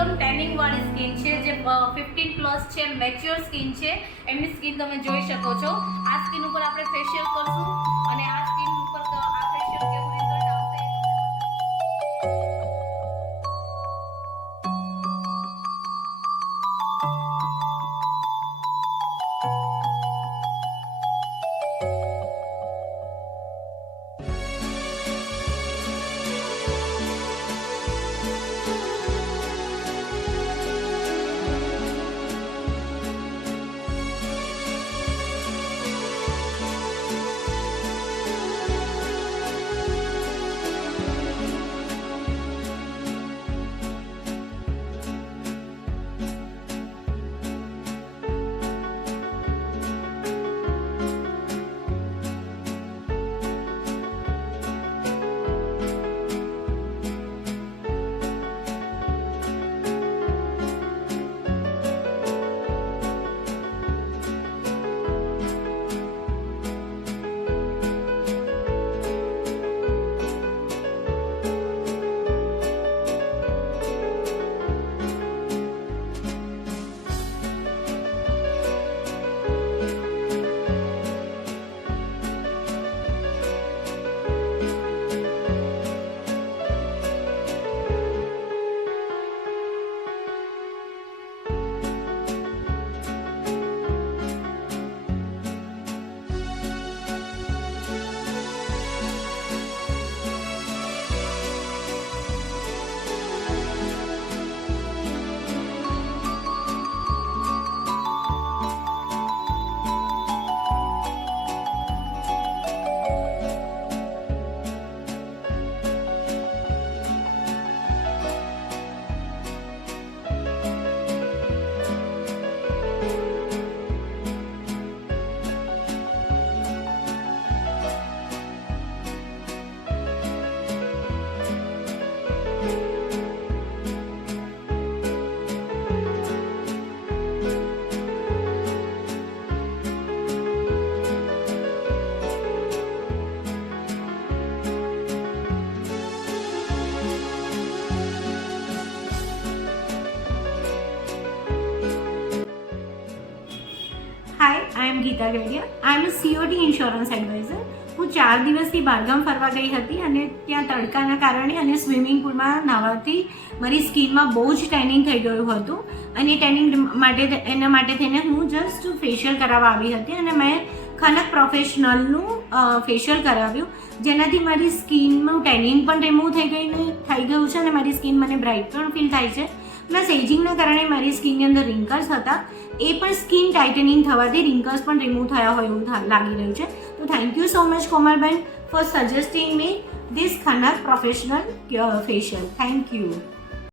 એકદમ ટેનિંગ વાળી સ્કિન છે, જે 15 પ્લસ છે, મેચ્યોર સ્કિન છે, એમની સ્કિન તમે જોઈ શકો છો. આ સ્કિન ઉપર આપણે ફેશિયલ કરશું અને આ સ્કિન ઉપર આ ફેશિયલ કેવું રિઝલ્ટ આવશે એ તમને હાય, આઈ એમ ગીતા ગેડિયા. આઈ એમ COD ઇન્સ્યોરન્સ એડવાઇઝર. હું 4 દિવસથી બહારગામ ફરવા ગઈ હતી અને ત્યાં તડકાના કારણે અને સ્વિમિંગ પુલમાં નાહવાથી મારી સ્કિનમાં બહુ જ ટેનિંગ થઈ ગયું હતું અને ટેનિંગ એના માટે થઈને હું જસ્ટ ફેશિયલ કરાવવા આવી હતી અને મેં ખનક પ્રોફેશનલનું ફેશિયલ કરાવ્યું, જેનાથી મારી સ્કિનનું ટેનિંગ પણ રિમૂવ થઈ ગયું છે અને મારી સ્કિન મને બ્રાઇટ પણ ફીલ થાય છે. પ્લસ એજિંગના કારણે મારી સ્કિનની અંદર રિંકલ્સ હતા, એ પણ સ્કિન ટાઇટનિંગ થવાથી રિંકલ્સ પણ રિમૂવ થયા હોય એવું લાગી રહ્યું છે. તો થેન્ક યુ સો મચ કોમલબેન for suggesting me this Khanak professional facial. Thank you.